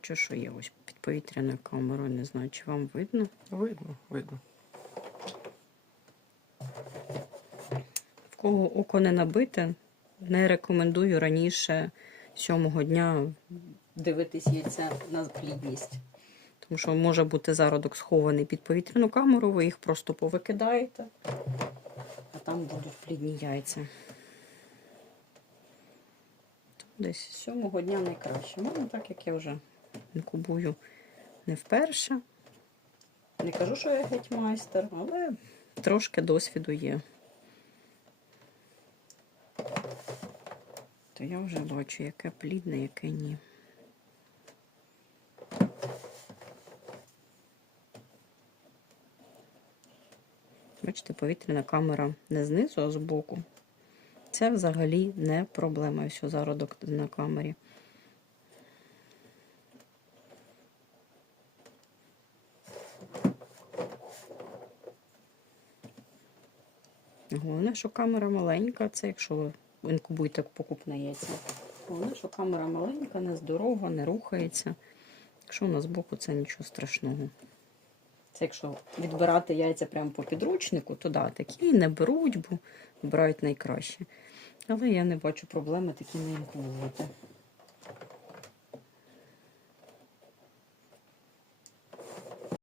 бачу, що є ось під повітряною камерою. Не знаю, чи вам видно. Видно, видно. В кого око не набите, не рекомендую раніше сьомого дня дивитись яйця на плідність. Тому що може бути зародок схований під повітряну камеру, ви їх просто повикидаєте, а там будуть плідні яйця. Тому Десь сьомого дня найкраще. Ну, так як я вже інкубую не вперше. Не кажу, що я геть майстер, але трошки досвіду є. То я вже бачу, яке плідне, яке ні. Бачите, повітряна камера не знизу, а збоку. Це взагалі не проблема. Ось зародок на камері. Головне, що камера маленька, це якщо ви інкубуєте покупне яйця. Головне, що камера маленька, нездорова, не рухається. Якщо вона збоку, це нічого страшного. Це якщо відбирати яйця прямо по підручнику, то да, такі не беруть, бо вибирають найкраще. Але я не бачу проблеми такі не інкубувати.